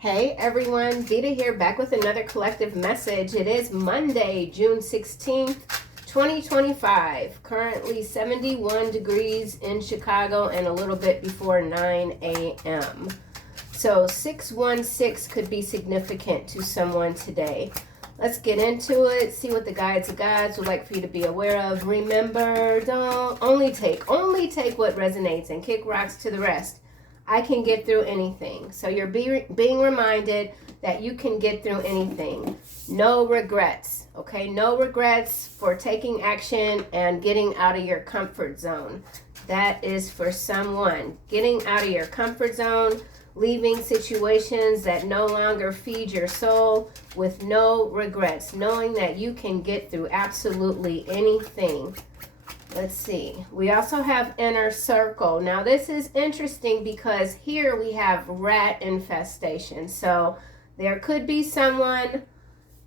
Hey everyone, Veda here, back with another collective message. It is Monday, June 16th, 2025. Currently 71 degrees in Chicago and a little bit before 9 a.m. So 616 could be significant to someone today. Let's get into it, see what the guides of gods would like for you to be aware of. Remember, don't only take what resonates and kick rocks to the rest. I can get through anything. So you're being reminded that you can get through anything. No regrets, okay? No regrets for taking action and getting out of your comfort zone. That is for someone. Getting out of your comfort zone, leaving situations that no longer feed your soul with no regrets, knowing that you can get through absolutely anything. Let's see. We also have inner circle. Now this is interesting because here we have rat infestation. So there could be someone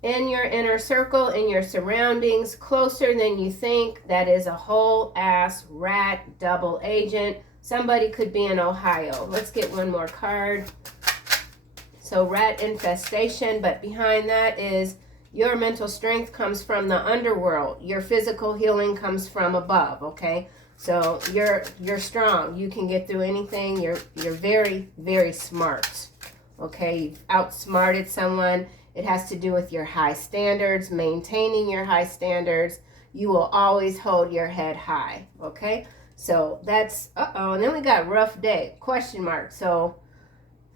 in your inner circle, in your surroundings, closer than you think, that is a whole ass rat double agent. Somebody could be in Ohio. Let's get one more card. So rat infestation, but behind that is your mental strength comes from the underworld. Your physical healing comes from above, okay? So you're strong. You can get through anything. You're very, very smart, okay? You've outsmarted someone. It has to do with your high standards, maintaining your high standards. You will always hold your head high, okay? So that's, and then we got rough day, question mark. So,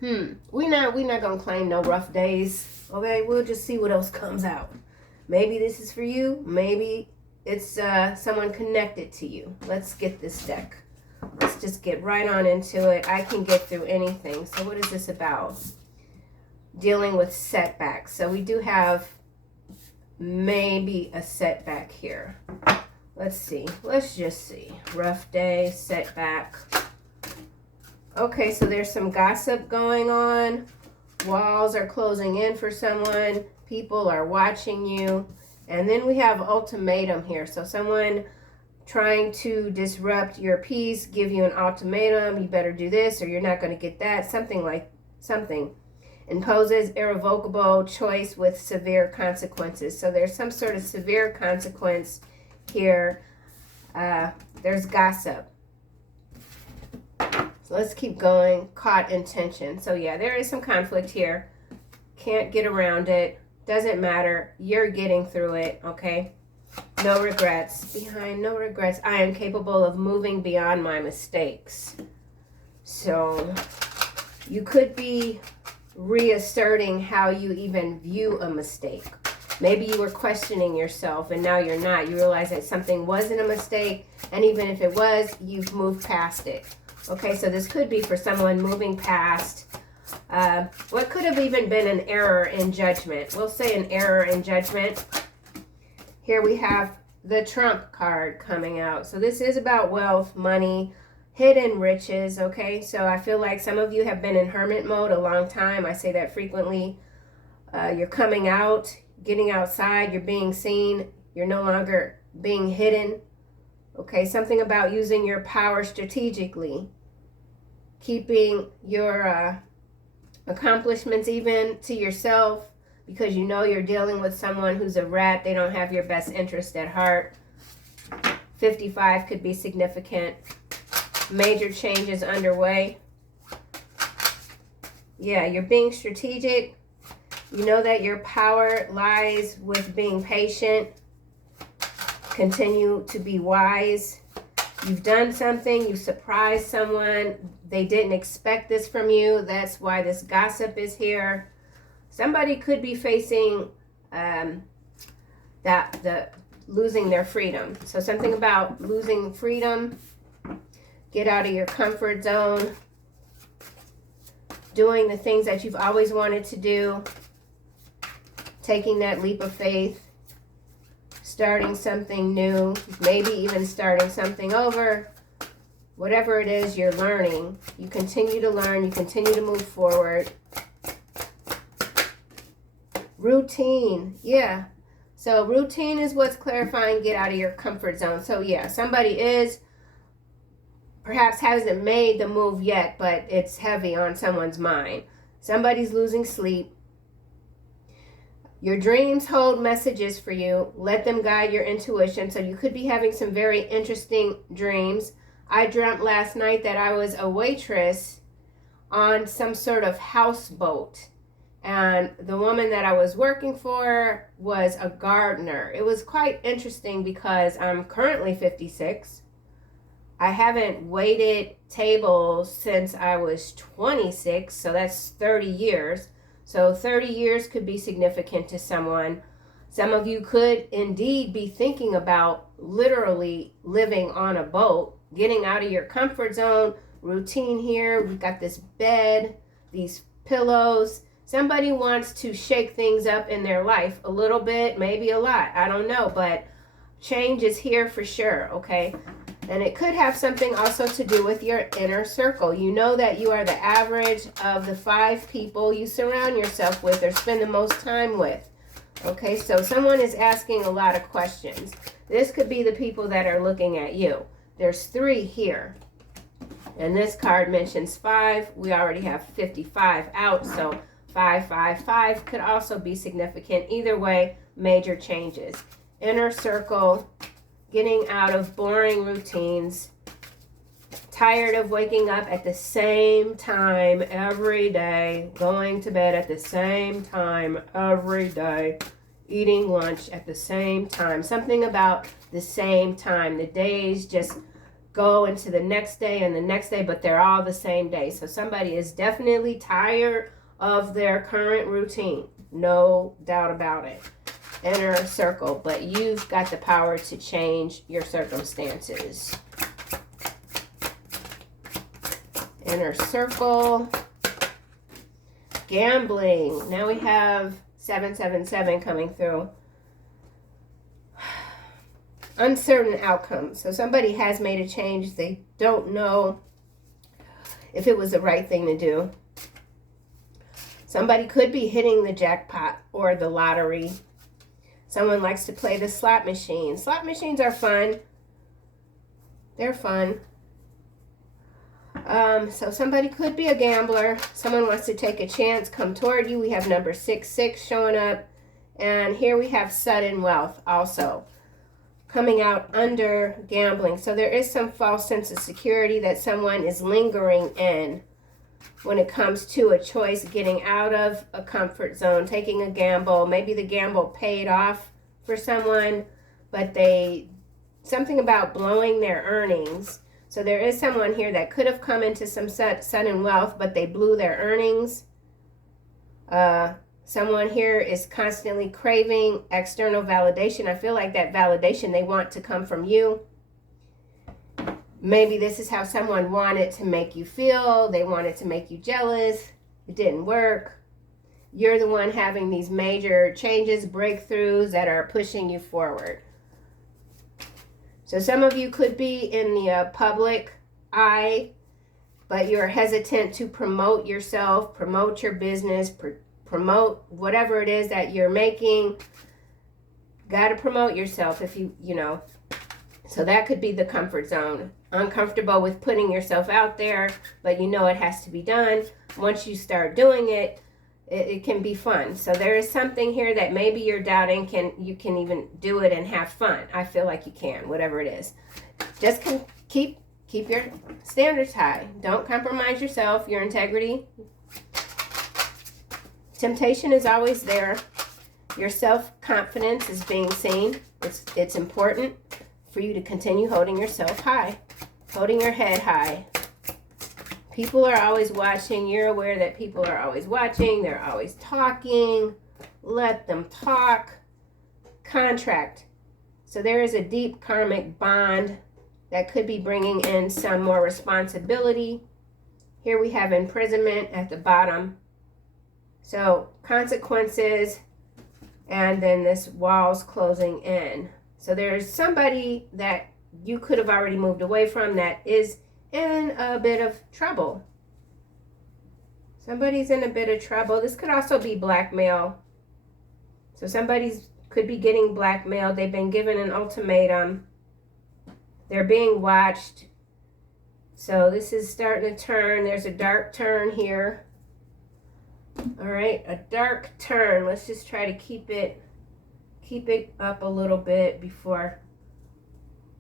we're not gonna claim no rough days. Okay, we'll just see what else comes out. Maybe this is for you. Maybe it's someone connected to you. Let's get this deck. Let's just get right on into it. I can get through anything. So what is this about? Dealing with setbacks. So we do have maybe a setback here. Let's see. Let's just see. Rough day, setback. Okay, so there's some gossip going on. Walls are closing in for someone. People are watching you. And then we have ultimatum here. So someone trying to disrupt your peace, give you an ultimatum. You better do this or you're not going to get that. Something. Imposes irrevocable choice with severe consequences. So there's some sort of severe consequence here. There's gossip. So let's keep going. Caught in tension. So yeah, there is some conflict here. Can't get around it. Doesn't matter. You're getting through it, okay? No regrets. Behind no regrets. I am capable of moving beyond my mistakes. So you could be reasserting how you even view a mistake. Maybe you were questioning yourself and now you're not. You realize that something wasn't a mistake, and even if it was, you've moved past it. Okay, so this could be for someone moving past what could have even been an error in judgment. We'll say an error in judgment. Here we have the Trump card coming out. So this is about wealth, money, hidden riches, okay? So I feel like some of you have been in hermit mode a long time. I say that frequently. You're coming out, getting outside, you're being seen. You're no longer being hidden. Okay, something about using your power strategically. Keeping your accomplishments even to yourself, because you know you're dealing with someone who's a rat. They don't have your best interest at heart. 55 could be significant. Major changes underway. Yeah, you're being strategic. You know that your power lies with being patient. Continue to be wise. You've done something. You surprised someone. They didn't expect this from you. That's why this gossip is here. Somebody could be facing losing their freedom. So something about losing freedom. Get out of your comfort zone. Doing the things that you've always wanted to do. Taking that leap of faith. Starting something new, maybe even starting something over. Whatever it is you're learning, you continue to learn, you continue to move forward. Routine, yeah. So routine is what's clarifying, get out of your comfort zone. So yeah, somebody is perhaps hasn't made the move yet, but it's heavy on someone's mind. Somebody's losing sleep. Your dreams hold messages for you. Let them guide your intuition. So you could be having some very interesting dreams. I dreamt last night that I was a waitress on some sort of houseboat. And the woman that I was working for was a gardener. It was quite interesting because I'm currently 56. I haven't waited tables since I was 26, so that's 30 years. So 30 years could be significant to someone. Some of you could indeed be thinking about literally living on a boat, getting out of your comfort zone. Routine here. We've got this bed, these pillows. Somebody wants to shake things up in their life a little bit, maybe a lot. I don't know, but change is here for sure, okay? And it could have something also to do with your inner circle. You know that you are the average of the 5 people you surround yourself with or spend the most time with. Okay, so someone is asking a lot of questions. This could be the people that are looking at you. There's 3 here. And this card mentions 5. We already have 55 out, so 555 could also be significant. Either way, major changes. Inner circle, getting out of boring routines, tired of waking up at the same time every day, going to bed at the same time every day, eating lunch at the same time. Something about the same time. The days just go into the next day and the next day, but they're all the same day. So somebody is definitely tired of their current routine. No doubt about it. Inner circle, but you've got the power to change your circumstances. Inner circle. Gambling. Now we have 777 coming through. Uncertain outcomes. So somebody has made a change. They don't know if it was the right thing to do. Somebody could be hitting the jackpot or the lottery. Someone likes to play the slot machine. Slot machines are fun. They're fun. So somebody could be a gambler. Someone wants to take a chance, come toward you. We have number 66 showing up. And here we have sudden wealth also coming out under gambling. So there is some false sense of security that someone is lingering in when it comes to a choice, getting out of a comfort zone, taking a gamble. Maybe the gamble paid off for someone, but something about blowing their earnings. So there is someone here that could have come into some sudden wealth, but they blew their earnings. Someone here is constantly craving external validation. I feel like that validation they want to come from you. Maybe this is how someone wanted to make you feel. They wanted to make you jealous. It didn't work. You're the one having these major changes, breakthroughs that are pushing you forward. So some of you could be in the public eye, but you're hesitant to promote yourself, promote your business, promote whatever it is that you're making. Got to promote yourself if you know. So that could be the comfort zone. Uncomfortable with putting yourself out there, but you know it has to be done. Once you start doing it, it can be fun. So there is something here that maybe you're doubting you can even do it and have fun. I feel like you can, whatever it is. Just keep your standards high. Don't compromise yourself, your integrity. Temptation is always there. Your self-confidence is being seen. It's important for you to continue holding yourself high, holding your head high. People are always watching. You're aware that people are always watching. They're always talking. Let them talk. Contract. So there is a deep karmic bond that could be bringing in some more responsibility. Here we have imprisonment at the bottom. So consequences, and then this walls closing in. So there's somebody that you could have already moved away from that is in a bit of trouble. Somebody's in a bit of trouble. This could also be blackmail. So somebody's could be getting blackmailed. They've been given an ultimatum. They're being watched. So this is starting to turn. There's a dark turn here. All right, a dark turn. Let's just try to keep it up a little bit before.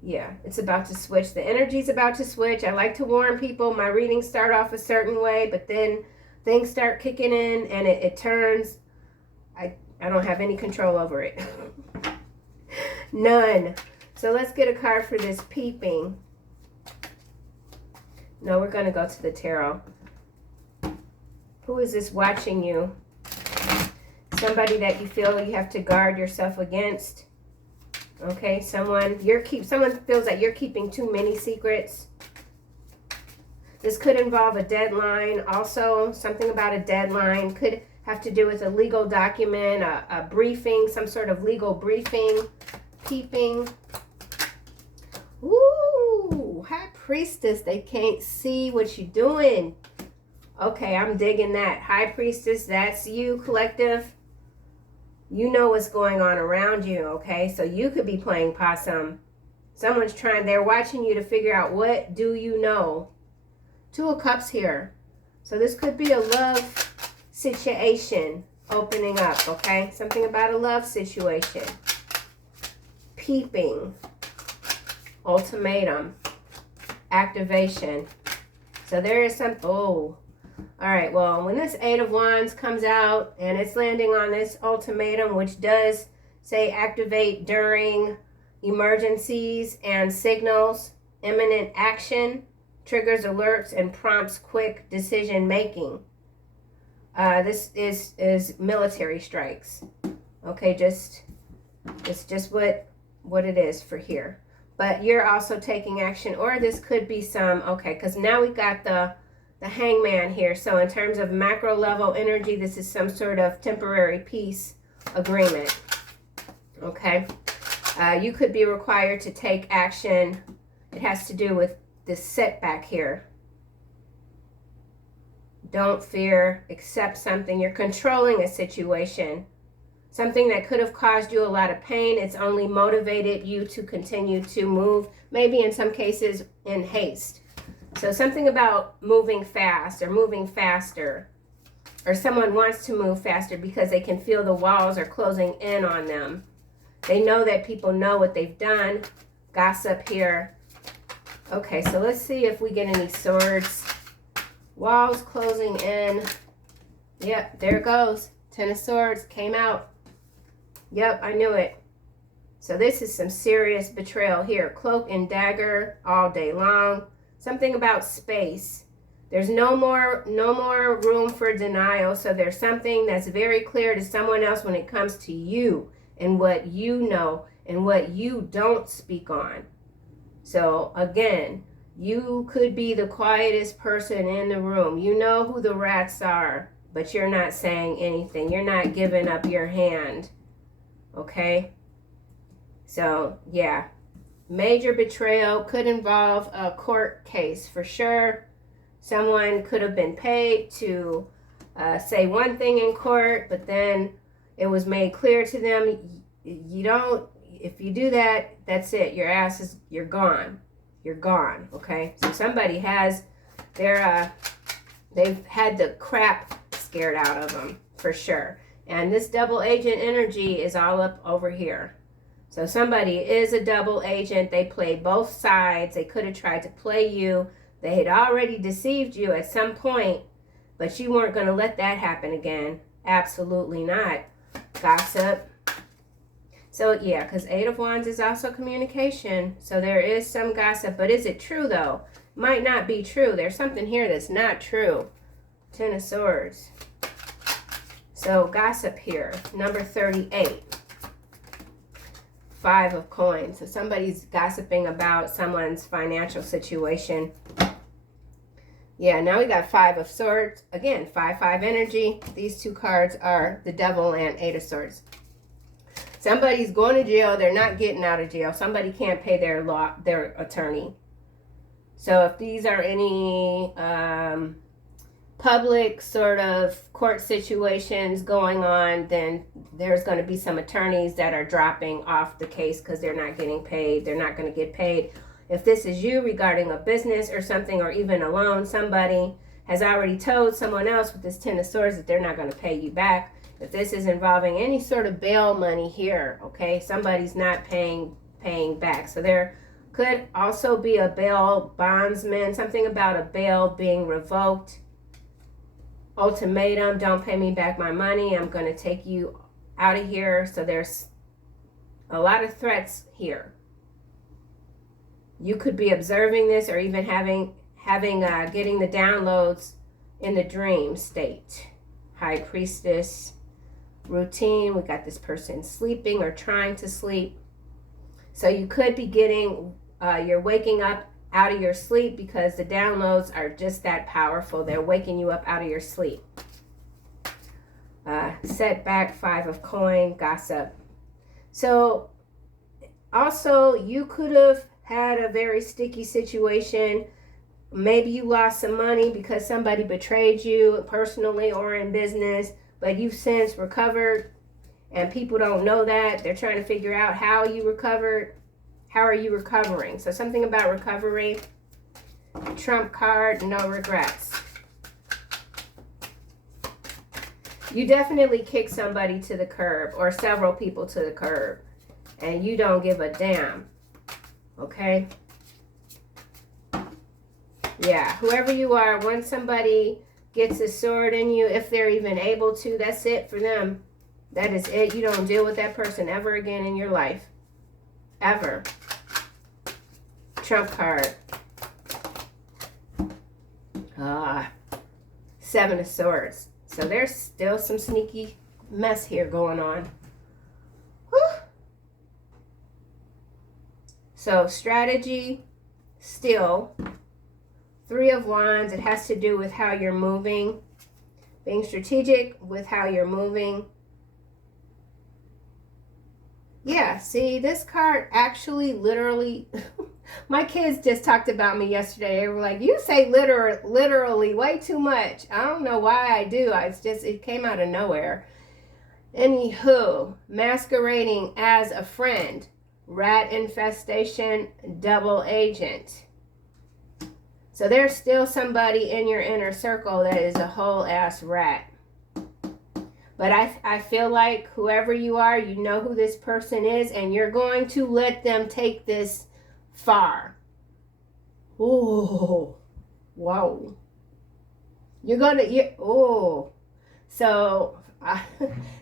Yeah, it's about to switch. The energy's about to switch. I like to warn people. My readings start off a certain way, but then things start kicking in and it turns. I don't have any control over it. None. So let's get a card for this peeping. No, we're going to go to the tarot. Who is this watching you? Somebody that you feel you have to guard yourself against. Okay, someone feels that you're keeping too many secrets. This could involve a deadline. Also, something about a deadline could have to do with a legal document, a briefing, some sort of legal briefing. Peeping. Ooh, High Priestess. They can't see what you're doing. Okay, I'm digging that. High Priestess, that's you, collective. You know what's going on around you, okay? So you could be playing possum. Someone's they're watching you to figure out, what do you know? Two of Cups here. So this could be a love situation opening up, okay? Something about a love situation. Peeping. Ultimatum. Activation. So there is some, oh. All right, well, when this Eight of Wands comes out and it's landing on this ultimatum, which does say activate during emergencies and signals, imminent action, triggers alerts, and prompts quick decision making. This is military strikes. Okay, it's just what it is for here. But you're also taking action, or this could be some, okay, because now we got the Hangman here. So in terms of macro level energy, this is some sort of temporary peace agreement. Okay. You could be required to take action. It has to do with this setback here. Don't fear, accept something. You're controlling a situation. Something that could have caused you a lot of pain. It's only motivated you to continue to move, maybe in some cases in haste. So something about moving fast or moving faster, or someone wants to move faster because they can feel the walls are closing in on them. They know that people know what they've done. Gossip here. Okay, so let's see if we get any swords. Walls closing in. Yep, there it goes. Ten of Swords came out. Yep, I knew it. So this is some serious betrayal here. Cloak and dagger all day long. Something about space. There's no more room for denial. So there's something that's very clear to someone else when it comes to you and what you know and what you don't speak on. So again, you could be the quietest person in the room. You know who the rats are, but you're not saying anything. You're not giving up your hand. Okay? So, yeah. Major betrayal could involve a court case for sure. Someone could have been paid to say one thing in court, but then it was made clear to them, you don't, if you do that, that's it. You're gone. You're gone, okay? So somebody has they've had the crap scared out of them for sure. And this double agent energy is all up over here. So somebody is a double agent. They play both sides. They could have tried to play you. They had already deceived you at some point, but you weren't going to let that happen again. Absolutely not. Gossip. So yeah, because Eight of Wands is also communication. So there is some gossip, but is it true though? Might not be true. There's something here that's not true. Ten of Swords. So gossip here. Number 38. Five of Coins. So somebody's gossiping about someone's financial situation. Yeah, now we got Five of Swords. Again, 5-5 energy. These two cards are the Devil and Eight of Swords. Somebody's going to jail. They're not getting out of jail. Somebody can't pay their attorney. So if these are any public sort of court situations going on, then there's going to be some attorneys that are dropping off the case because they're not getting paid. They're not going to get paid. If this is you regarding a business or something, or even a loan, somebody has already told someone else with this Ten of Swords that they're not going to pay you back. If this is involving any sort of bail money here, okay, somebody's not paying back. So there could also be a bail bondsman, something about a bail being revoked. Ultimatum, don't pay me back my money. I'm going to take you out of here. So there's a lot of threats here. You could be observing this or even getting the downloads in the dream state. High Priestess, routine. We got this person sleeping or trying to sleep. So you could be getting, you're waking up out of your sleep because the downloads are just that powerful. They're waking you up out of your sleep. Setback, 5 of coin, gossip. So also you could have had a very sticky situation. Maybe you lost some money because somebody betrayed you personally or in business, but you've since recovered and people don't know that. They're trying to figure out how you recovered. How are you recovering? So something about recovery. Trump card, no regrets. You definitely kick somebody to the curb or several people to the curb and you don't give a damn. Okay? Yeah, whoever you are, once somebody gets a sword in you, if they're even able to, that's it for them. That is it. You don't deal with that person ever again in your life. Ever. Trump card. 7 of Swords. So there's still some sneaky mess here going on. Whew. So strategy, still. 3 of Wands, it has to do with how you're moving. Being strategic with how you're moving. Yeah, see, this card actually literally, my kids just talked about me yesterday. They were like, you say literally way too much. I don't know why I do. It came out of nowhere. Anywho, masquerading as a friend. Rat infestation, double agent. So there's still somebody in your inner circle that is a whole ass rat. But I feel like whoever you are, you know who this person is, and you're going to let them take this far. Oh, whoa. You're going to, oh. So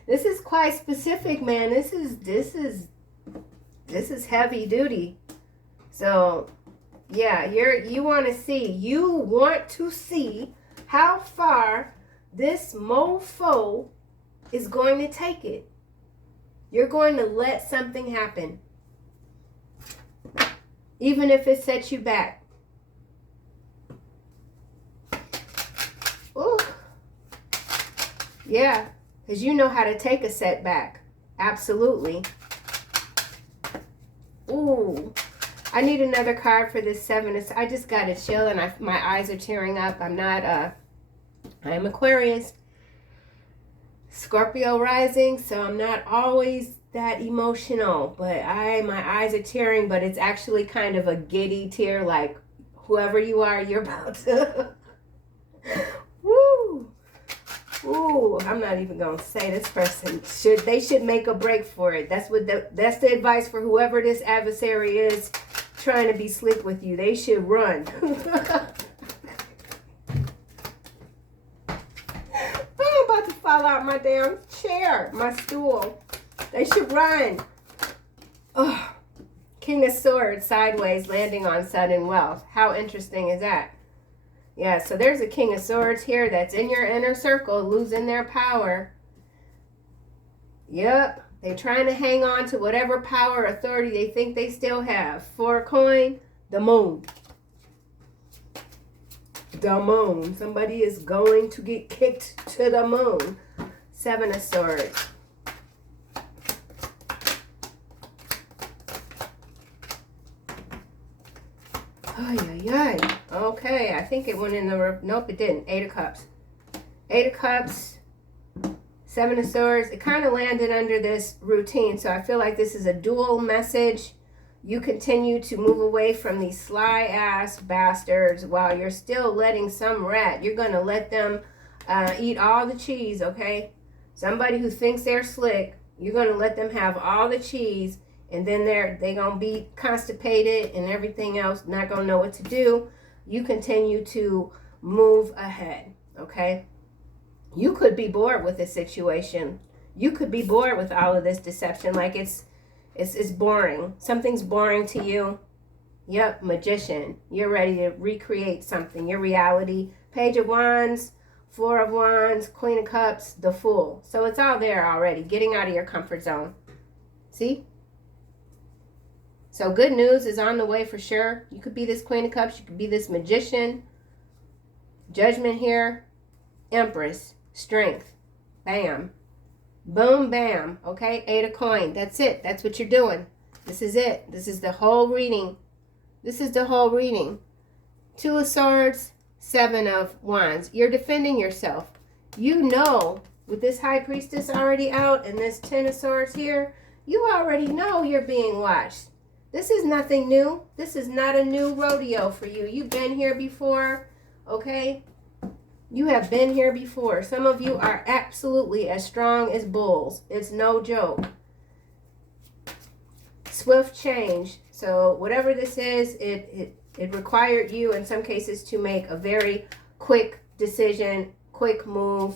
this is quite specific, man. This is heavy duty. So yeah, you want to see how far this mofo is going to take it. You're going to let something happen, even if it sets you back. Ooh. Yeah, because you know how to take a setback. Absolutely. Ooh. I need another card for this 7. I just got to chill and my eyes are tearing up. I'm Aquarius. Scorpio rising, so I'm not always that emotional, but my eyes are tearing, but it's actually kind of a giddy tear, like whoever you are, you're about to woo. Ooh, I'm not even gonna say this person should make a break for it. That's the advice for whoever this adversary is trying to be slick with you. They should run. Fall out my damn chair, my stool. They should run. Oh, King of Swords sideways, landing on sudden wealth. How interesting is that? Yeah, so there's a King of Swords here that's in your inner circle, losing their power. Yep, they're trying to hang on to whatever power, authority they think they still have. 4 coin, the moon. The moon. Somebody is going to get kicked to the moon. 7 of Swords. Ay, ay, ay. Okay, I think it went in the... Nope, it didn't. 8 of Cups. 8 of Cups. 7 of Swords. It kind of landed under this routine, so I feel like this is a dual message. You continue to move away from these sly ass bastards while you're still letting some rat. You're going to let them eat all the cheese, okay? Somebody who thinks they're slick, you're going to let them have all the cheese, and then they're going to be constipated and everything else, not going to know what to do. You continue to move ahead, okay? You could be bored with this situation. You could be bored with all of this deception, like it's boring. Something's boring to you. Yep, magician. You're ready to recreate something. Your reality. Page of Wands, Four of Wands, Queen of Cups, the Fool. So it's all there already. Getting out of your comfort zone. See? So good news is on the way for sure. You could be this Queen of Cups. You could be this magician. Judgment here. Empress. Strength. Bam. Boom, bam. Okay, 8 of coin. That's it. That's what you're doing. This is it. This is the whole reading. This is the whole reading. 2 of Swords, 7 of Wands. You're defending yourself. You know, with this High Priestess already out and this 10 of Swords here, you already know you're being watched. This is nothing new. This is not a new rodeo for you. You've been here before, okay? You have been here before. Some of you are absolutely as strong as bulls. It's no joke. Swift change. So whatever this is, it required you in some cases to make a very quick decision, quick move.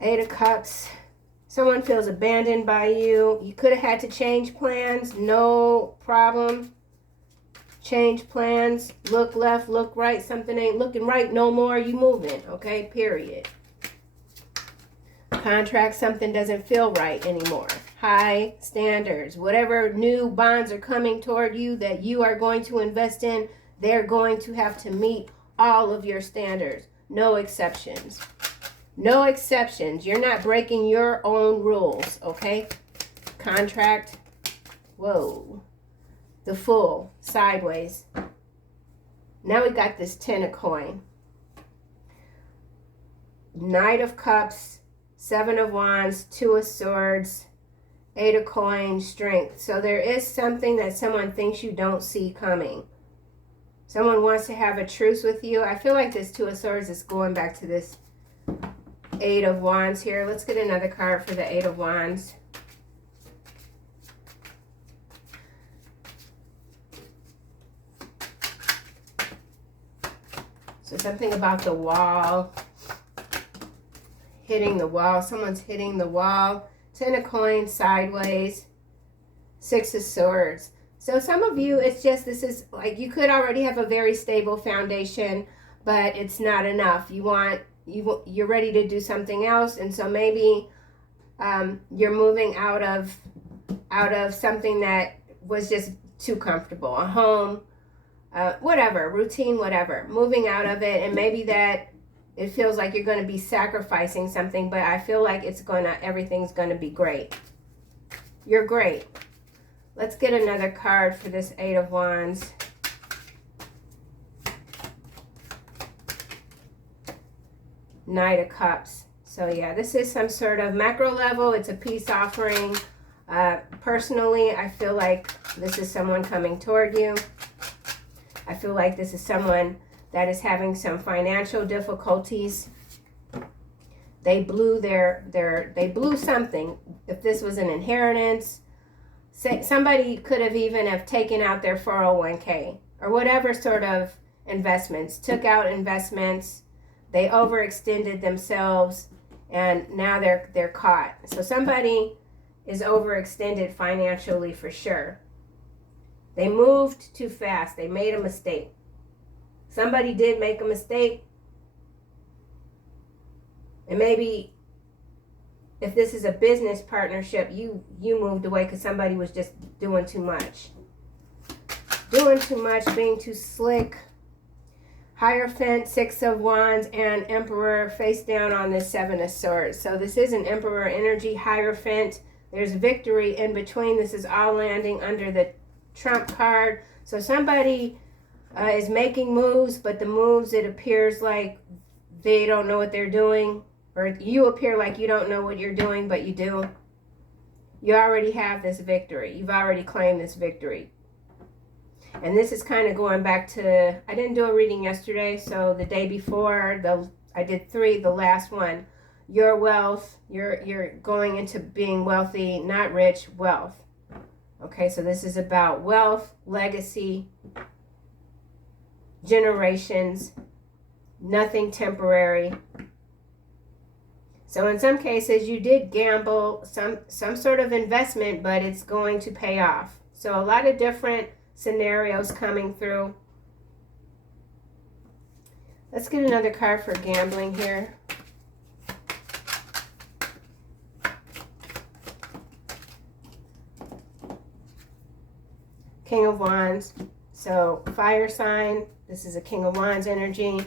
8 of Cups. Someone feels abandoned by you. You could have had to change plans. No problem. Change plans. Look left, look right. Something ain't looking right no more. You moving, okay? Period. Contract, something doesn't feel right anymore. High standards. Whatever new bonds are coming toward you that you are going to invest in, they're going to have to meet all of your standards. No exceptions. No exceptions. You're not breaking your own rules, okay? Contract. Whoa. The Fool. Sideways. Now we got this 10 of coin. Knight of Cups. 7 of Wands. 2 of Swords. 8 of coin. Strength. So there is something that someone thinks you don't see coming. Someone wants to have a truce with you. I feel like this 2 of Swords is going back to this 8 of Wands here. Let's get another card for the 8 of Wands. So something about the wall. Hitting the wall. Someone's hitting the wall. 10 of coins sideways. 6 of Swords. So some of you, it's just, this is like, you could already have a very stable foundation, but it's not enough. You're ready to do something else, and so maybe you're moving out of something that was just too comfortable, a home, whatever, routine, whatever, moving out of it, and maybe that it feels like you're going to be sacrificing something, but I feel like everything's going to be great. You're great. Let's get another card for this 8 of Wands. Knight of Cups. So yeah, this is some sort of macro level. It's a peace offering. Personally, I feel like this is someone coming toward you. I feel like this is someone that is having some financial difficulties. They blew they blew something. If this was an inheritance, somebody could have even have taken out their 401k or whatever sort of investments, took out investments. They overextended themselves, and now they're caught. So somebody is overextended financially for sure. They moved too fast. They made a mistake. Somebody did make a mistake. And maybe if this is a business partnership, you moved away because somebody was just doing too much. Doing too much, being too slick. Hierophant, 6 of Wands, and Emperor face down on this 7 of Swords. So this is an Emperor energy, Hierophant. There's victory in between. This is all landing under the Trump card. So somebody is making moves, but the moves, it appears like they don't know what they're doing. Or you appear like you don't know what you're doing, but you do. You already have this victory. You've already claimed this victory. And this is kind of going back to, I didn't do a reading yesterday, so the day before, I did 3, the last one. Your wealth, you're going into being wealthy, not rich, wealth. Okay, so this is about wealth, legacy, generations, nothing temporary. So in some cases, you did gamble, some sort of investment, but it's going to pay off. So a lot of different scenarios coming through. Let's get another card for gambling here. King of Wands. So fire sign. This is a King of Wands energy.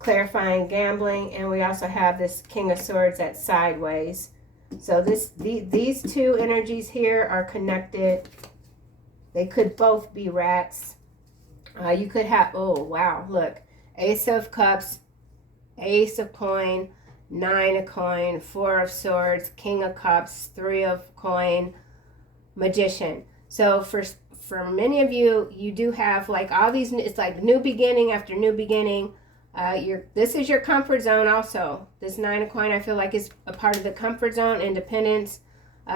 Clarifying gambling. And we also have this King of Swords that's sideways. So these two energies here are connected. They could both be rats. You could have, oh wow, look. Ace of Cups, Ace of Coin, 9 of Coin, 4 of Swords, King of Cups, 3 of Coin, Magician. So for many of you, you do have like all these, it's like new beginning after new beginning. This is your comfort zone also. This 9 of Coin, I feel like, is a part of the comfort zone, independence.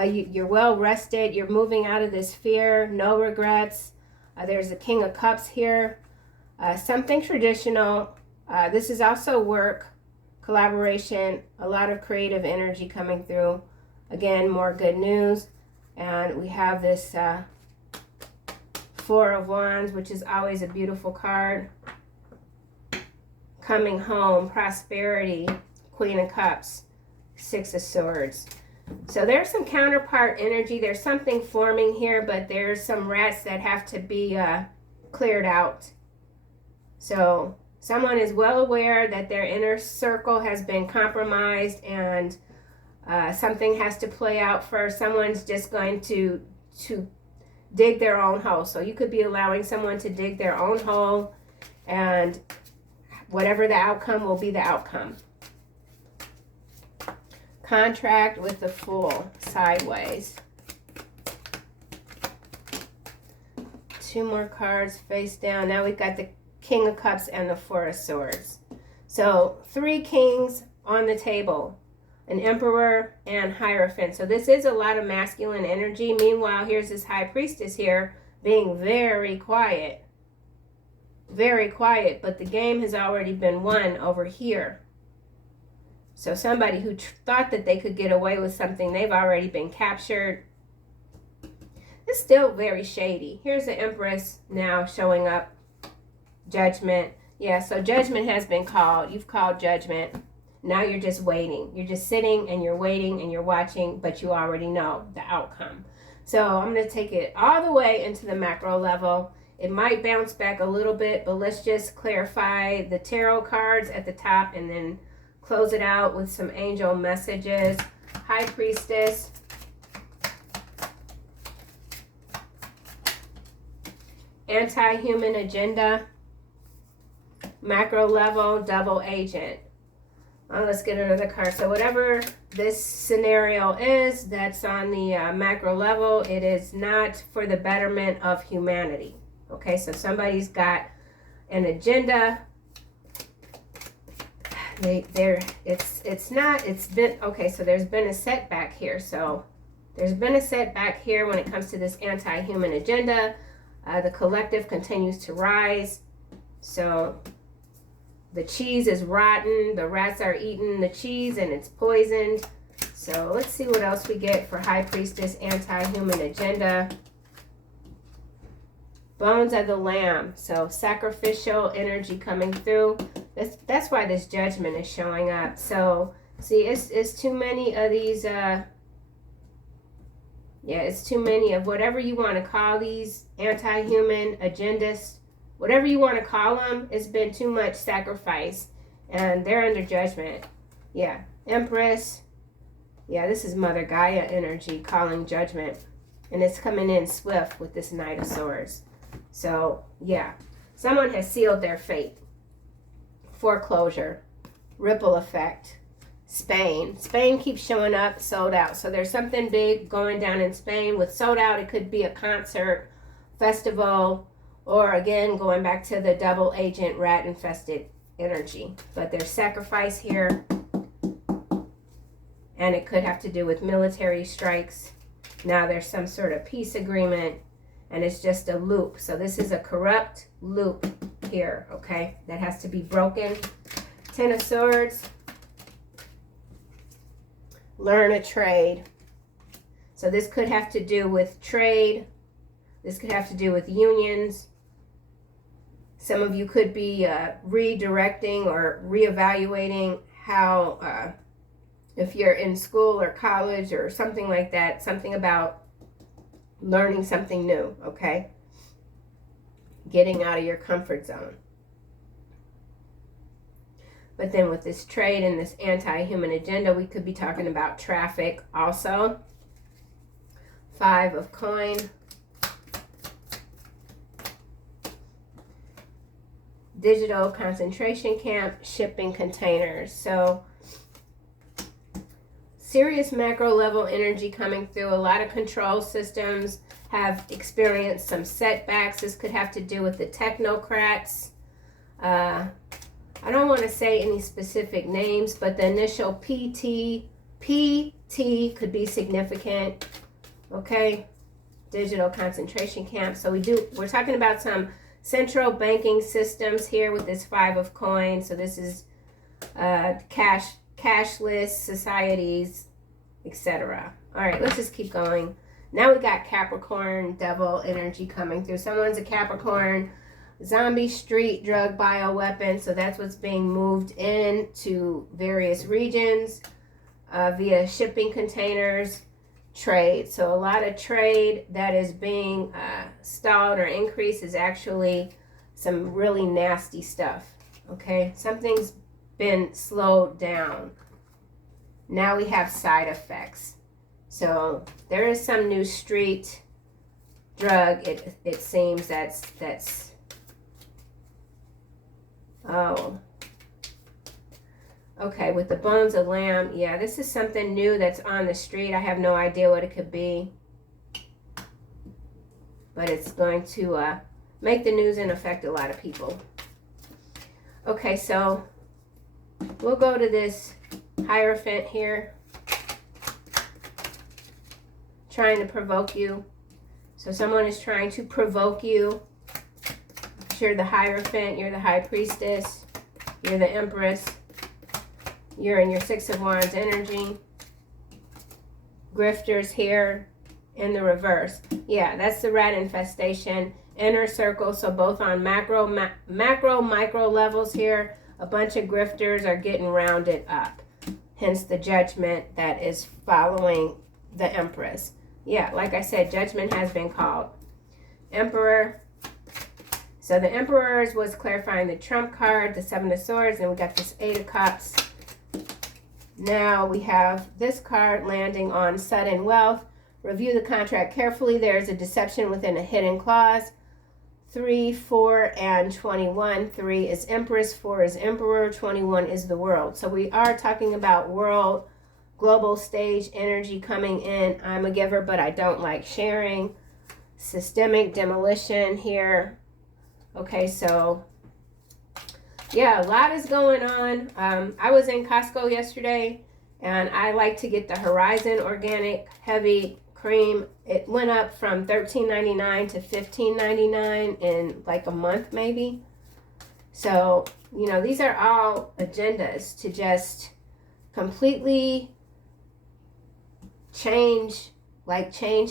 You're well rested. You're moving out of this fear, no regrets. There's the King of Cups here. Something traditional. This is also work, collaboration, a lot of creative energy coming through. Again, more good news. And we have this 4 of Wands, which is always a beautiful card. Coming home, prosperity, Queen of Cups, 6 of Swords. So there's some counterpart energy. There's something forming here, but there's some rats that have to be cleared out. So someone is well aware that their inner circle has been compromised, and something has to play out first. Someone's just going to dig their own hole. So you could be allowing someone to dig their own hole, and whatever the outcome will be the outcome. Contract with the Fool, sideways. 2 more cards face down. Now we've got the King of Cups and the 4 of Swords. So 3 kings on the table, an Emperor and Hierophant. So this is a lot of masculine energy. Meanwhile, here's this High Priestess here being very quiet. Very quiet, but the game has already been won over here. So somebody who thought that they could get away with something, they've already been captured. It's still very shady. Here's the Empress now showing up. Judgment. Yeah, so judgment has been called. You've called judgment. Now you're just waiting. You're just sitting and you're waiting and you're watching, but you already know the outcome. So I'm going to take it all the way into the macro level. It might bounce back a little bit, but let's just clarify the tarot cards at the top and then close it out with some angel messages. High Priestess. Anti-human agenda. Macro level, double agent. Let's get another card. So whatever this scenario is that's on the macro level, it is not for the betterment of humanity. Okay, so somebody's got an agenda. It's been, okay, so there's been a setback here. So there's been a setback here when it comes to this anti-human agenda. The collective continues to rise. So the cheese is rotten. The rats are eating the cheese and it's poisoned. So let's see what else we get for High Priestess anti-human agenda. Bones of the Lamb. So sacrificial energy coming through. That's why this judgment is showing up. So see, it's too many of these. It's too many of whatever you want to call these anti-human agendas. Whatever you want to call them, it's been too much sacrifice. And they're under judgment. Yeah. Empress. Yeah, this is Mother Gaia energy calling judgment. And it's coming in swift with this Knight of Swords. So, yeah. Someone has sealed their fate. Foreclosure. Ripple effect. Spain. Spain keeps showing up, sold out. So there's something big going down in Spain with sold out. It could be a concert, festival, or again, going back to the double agent rat infested energy. But there's sacrifice here. And it could have to do with military strikes. Now there's some sort of peace agreement. And it's just a loop. So this is a corrupt loop here, okay? That has to be broken. Ten of Swords. Learn a trade. So this could have to do with trade. This could have to do with unions. Some of you could be redirecting or reevaluating how, if you're in school or college or something like that, something about learning something new, okay? Getting out of your comfort zone. But then with this trade and this anti-human agenda, we could be talking about traffic also. 5 of coin. Digital concentration camp, shipping containers. So serious macro level energy coming through. A lot of control systems have experienced some setbacks. This could have to do with the technocrats. I don't want to say any specific names, but the initial PT could be significant. Okay, digital concentration camp. So we're talking about some central banking systems here with this 5 of coins. So this is cashless societies, etc. All right, let's just keep going. Now we got Capricorn, devil energy coming through. Someone's a Capricorn. Zombie, street, drug, bioweapon. So that's what's being moved into various regions via shipping containers, trade. So a lot of trade that is being stalled or increased is actually some really nasty stuff. Okay, something's been slowed down. Now we have side effects. So there is some new street drug. It seems that's oh, okay, with the bones of lamb. Yeah, this is something new that's on the street. I have no idea what it could be, but it's going to make the news and affect a lot of people. Okay, so we'll go to this Hierophant here, trying to provoke you. So someone is trying to provoke you. You're the Hierophant, you're the High Priestess, you're the Empress, you're in your 6 of Wands energy. Grifters here in the reverse. Yeah, that's the rat infestation. Inner circle, so both on macro, micro levels here, a bunch of grifters are getting rounded up. Hence the judgment that is following the Empress. Yeah, like I said, judgment has been called. Emperor. So the Emperors was clarifying the trump card, the 7 of Swords, and we got this 8 of Cups. Now we have this card landing on sudden wealth. Review the contract carefully. There is a deception within a hidden clause. 3, 4, and 21. 3 is Empress, 4 is Emperor, 21 is the world. So we are talking about world, global stage energy coming in. I'm a giver, but I don't like sharing. Systemic demolition here. Okay, so yeah, a lot is going on. I was in Costco yesterday, and I like to get the Horizon Organic Heavy Cream. It went up from $13.99 to $15.99 in like a month maybe. So, you know, these are all agendas to just completely change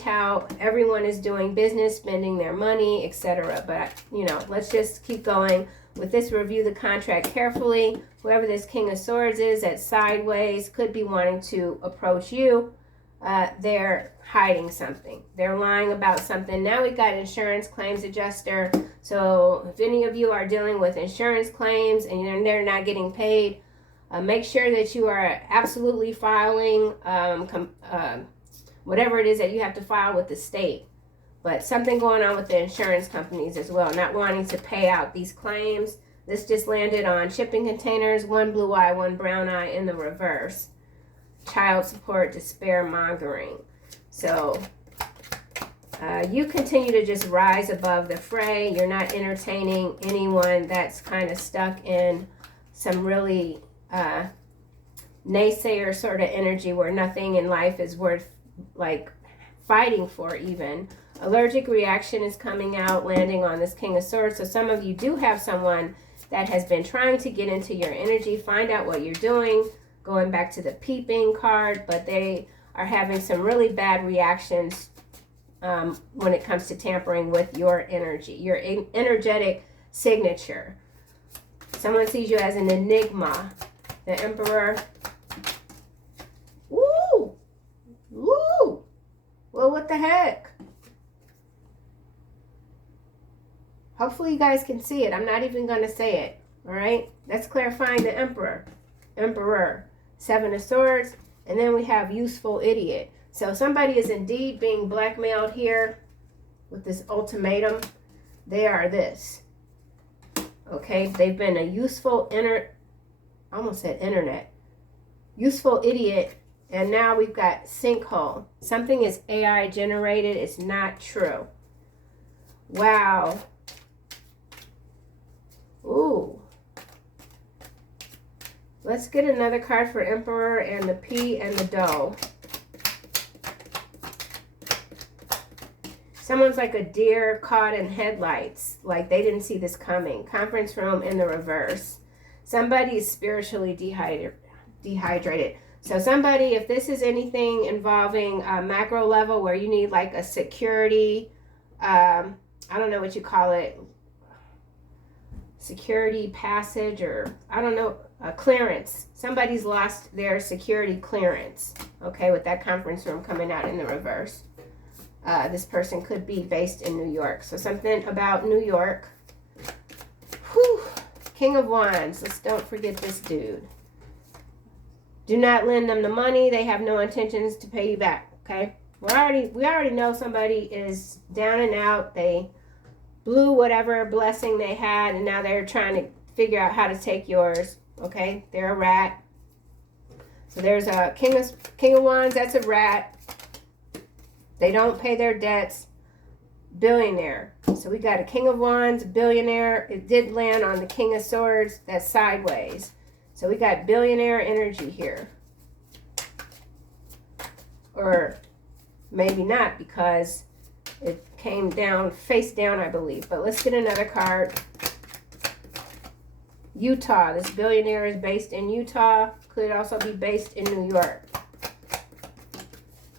how everyone is doing business, spending their money, etc. But, you know, let's just keep going with this. Review the contract carefully. Whoever this King of Swords is at sideways could be wanting to approach you. They're hiding something. They're lying about something. Now we got insurance claims adjuster. So if any of you are dealing with insurance claims and they're not getting paid, make sure that you are absolutely filing whatever it is that you have to file with the state. But something going on with the insurance companies as well, not wanting to pay out these claims. This just landed on shipping containers, one blue eye, one brown eye in the reverse. Child support, despair, mongering. So you continue to just rise above the fray. You're not entertaining anyone that's kind of stuck in some really naysayer sort of energy where nothing in life is worth like fighting for even. Allergic reaction is coming out, landing on this King of Swords. So some of you do have someone that has been trying to get into your energy, find out what you're doing, going back to the peeping card, but they are having some really bad reactions when it comes to tampering with your energy, your energetic signature. Someone sees you as an enigma. The Emperor. Woo! Woo! Well, what the heck? Hopefully you guys can see it. I'm not even going to say it. All right? That's clarifying the Emperor. Emperor. Seven of Swords. And then we have useful idiot. So somebody is indeed being blackmailed here with this ultimatum. They are this. Okay? They've been a useful I almost said internet. Useful idiot. And now we've got sinkhole. Something is AI generated. It's not true. Wow. Ooh. Let's get another card for Emperor and the P and the Doe. Someone's like a deer caught in headlights. Like they didn't see this coming. Conference room in the reverse. Somebody is spiritually dehydrated. So somebody, if this is anything involving a macro level where you need like a security, I don't know what you call it, security passage, or I don't know, a clearance. Somebody's lost their security clearance, okay, with that conference room coming out in the reverse. This person could be based in New York. So something about New York. Whew. King of Wands. Let's don't forget this dude. Do not lend them the money. They have no intentions to pay you back, okay? We already know somebody is down and out. They blew whatever blessing they had, and now they're trying to figure out how to take yours, okay? They're a rat. So there's a King of Wands. That's a rat. They don't pay their debts. Billionaire. So we got a King of Wands, billionaire. It did land on the King of Swords. That's sideways. So we got billionaire energy here. Or maybe not, because it came down, face down, I believe. But let's get another card. Utah. This billionaire is based in Utah. Could also be based in New York.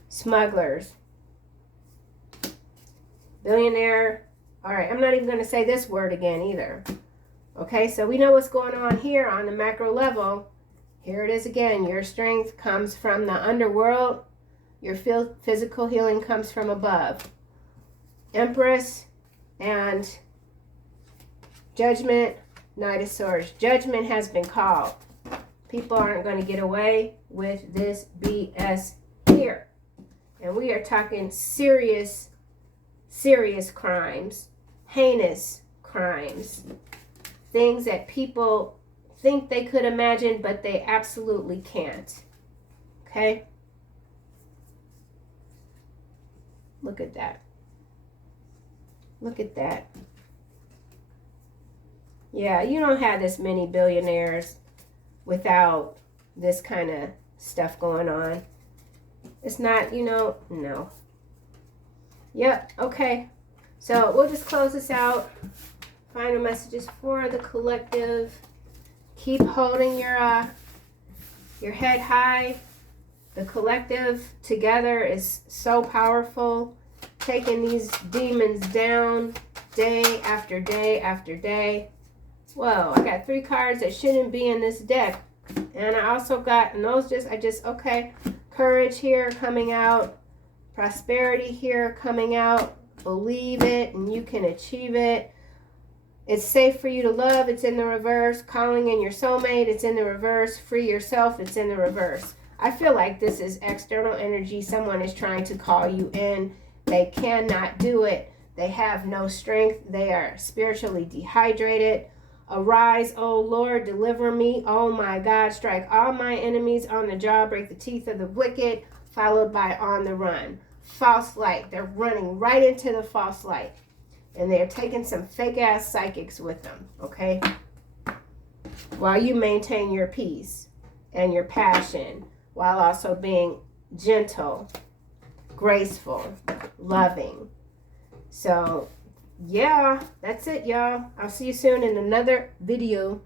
Smugglers. Billionaire. All right, I'm not even going to say this word again either. Okay, so we know what's going on here on the macro level. Here it is again. Your strength comes from the underworld. Your physical healing comes from above. Empress and Judgment, Knight of Swords. Judgment has been called. People aren't going to get away with this BS here. And we are talking serious crimes, heinous crimes, things that people think they could imagine, but they absolutely can't. Okay? Look at that. Look at that. Yeah, you don't have this many billionaires without this kind of stuff going on. It's not, no. Yep, okay. So we'll just close this out. Final messages for the collective. Keep holding your head high. The collective together is so powerful. Taking these demons down day after day after day. Whoa, I got 3 cards that shouldn't be in this deck. And I also got, and those okay. Courage here coming out. Prosperity here coming out. Believe it and you can achieve it. It's safe for you to love. It's in the reverse. Calling in your soulmate. It's in the reverse. Free yourself. It's in the reverse. I feel like this is external energy. Someone is trying to call you in. They cannot do it. They have no strength. They are spiritually dehydrated. Arise, O Lord, deliver me. Oh my God, strike all my enemies on the jaw, break the teeth of the wicked, followed by on the run. False light. They're running right into the false light. And they're taking some fake ass psychics with them, okay? While you maintain your peace and your passion, while also being gentle, graceful, loving. So, yeah, that's it, y'all. I'll see you soon in another video.